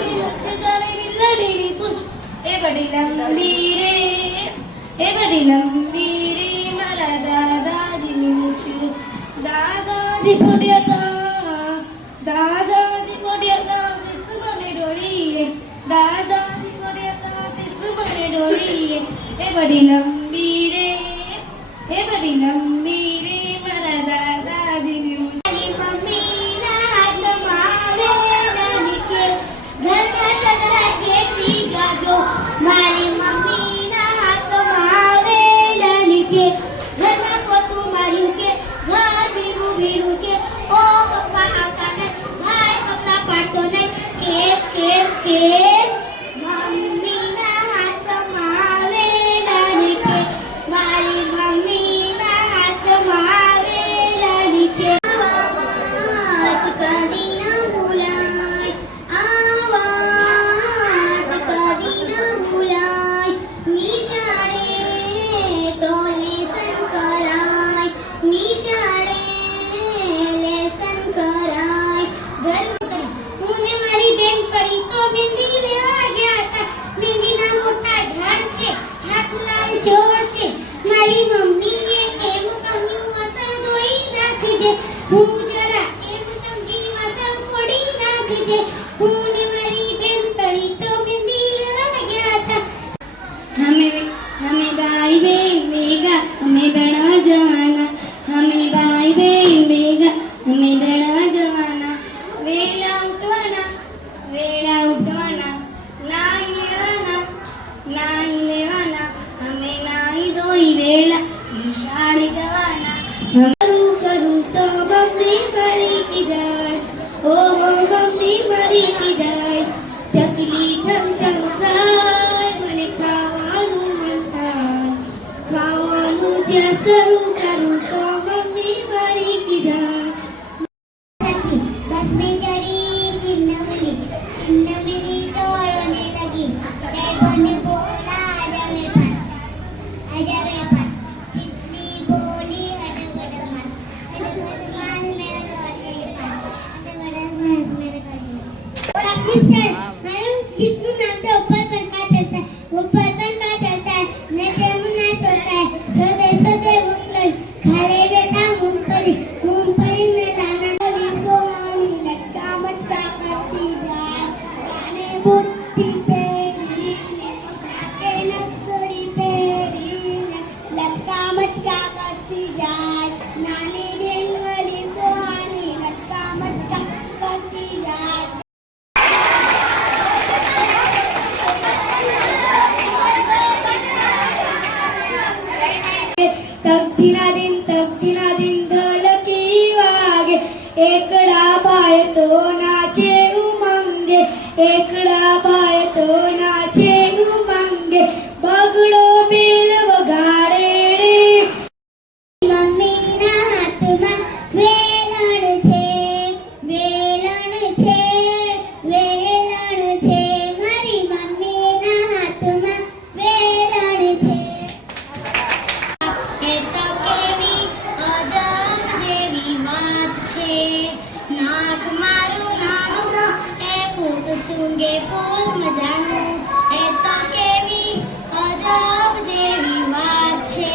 બડી મૂછ જાણે બિલાડીની પૂંછ એ બડી લંબી રે એ બડી લંબી રે મારા દાદાજીની મૂછ દાદાજી પોડ્યા શિશુ મને ડોળીએ દાદાજી પોડ્યા શિશુ મને ડોળીએ એ બડી લંબી રે એ બડી લંબી રે મારા દાદાજીની મૂછ મમ્મીના હાથમાં વેલા નીચે ઘરના સગડા જેસી ગાજો મારી મમ્મીના હાથમાં વેલા નીચે ઘરના પોતું માર્યું છે ઘર ભીનું ભીનું છે ઓ પપ્પા આવતા ને ભાઈ કપડા પાડતો નહીં કેમ મમ્મીના હાથમાં વેલા નીચે મારી મમ્મીના હાથમાં વેલા નીચે વાત કદી ન ભૂલાય આ વાત કદી ન ભૂલાય નિશાળે તો લેસન કરાય નિશાળે લેસન કરાય હું ને મારી બેન પડી તો બિંદી લેવા ગયા હતા બિંદીના મોટા ઝાડ છે હાથ લાલ જોર છે મારી મમ્મીએ એવું કહ્યું અસર ધોઈ નાખજે હું જરા એમ સમજી અસર ફોડી નાખજે હું ને મારી બેન પડી તો બિંદી લેવા ગયા હતા અમે ભાઈ બેન ભેગા અમે ભણવા જવાના અમે ભાઈ બેન ભેગા અમે ભણવા જવાના વેલા ઉઠવાના નાહી લેવાના અમે નાહી ધોઈ વેલા નિશાળે જવાના કરું તો મમ્મી ફરી કીધર ઓ મમ્મી ફરી કીધર ચકલી ચમ ચમ ખાય મને ખાવાનું મન થાય ખાવાનું ત્યાં શરૂ કરું તો મમ્મી ફરી કીધર बस में चढ़ी सिन्नमनी तोड़ने लगी ड्राइवर ने बोला आजा मेरे पास कितनी बोली हटबड़ मान मेरा जितने नाचते ऊपर पर का चलता है ऊपर पर का चलता है नशे में नाच होता है सोते मूंगफली खा ले बेटा मूंगफली में दाना लटका मटका करती जाए गाने बुट्टी पेरी साके नक्सरी पेरी लटका मटका करती जाए नानी डेंगली सोहानी लटका मटका करती जाए तकदीना दिन ढोलकी वागे एकड़ा बाय तो नाचे उमंगे एकड़ा बाय तो नाचे उमंगे बगड़ो बेल वगाड़े रे मम्मीना हाथમાં વેલણ છે મારી મમ્મીના હાથમાં વેલણ છે એ તો કેવી અજબ જેવી વાત છે નાક મારું નાનું એ ફૂટ સૂંઘે ફૂલ મજાનું એ તો કેવી અજબ જેવી વાત છે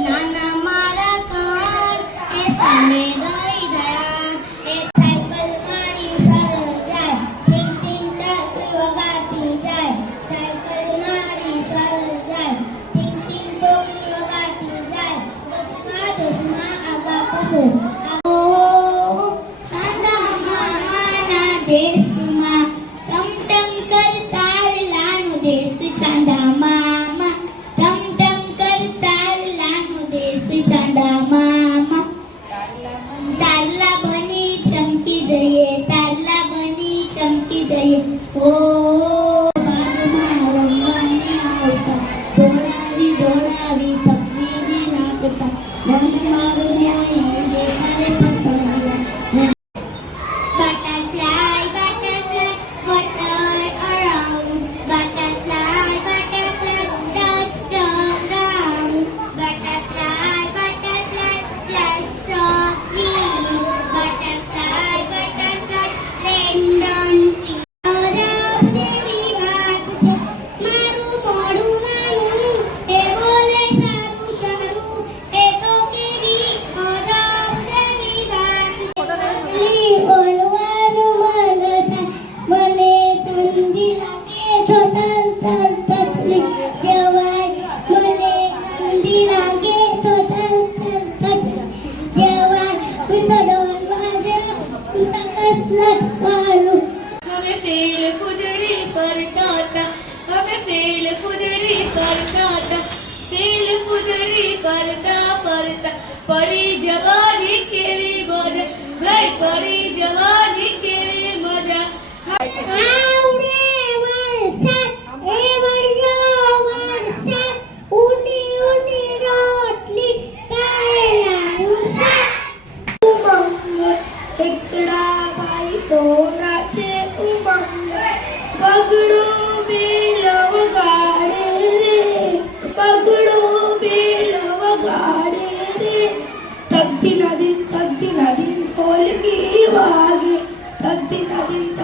નાના મારા કાન એ સામે દઈ ગયા એ સાયકલ મારી સરળ જાય ટીંગ ટીંગ તાળી વગાડતી જાય સાયકલ મારી સરળ જાય ટીંગ ટીંગ તાળી વગાડતી જાય દસમાં આગા પૂછો દેશમાં ટમ કરતા લાનો દેશ ચાંદા મામા ટમ કરતા લાનો દેશ ચાંદા મામા તારલા બની ચમકી જઈએ ઓ દોડાવી તકવીને નાખતા મન મારું ન્યાય મારે Butterfly, flutter around. Butterfly, touch the ground. Butterfly, fly softly. Butterfly, land on tree. દિન ઢોલકી વાગે ધક દિન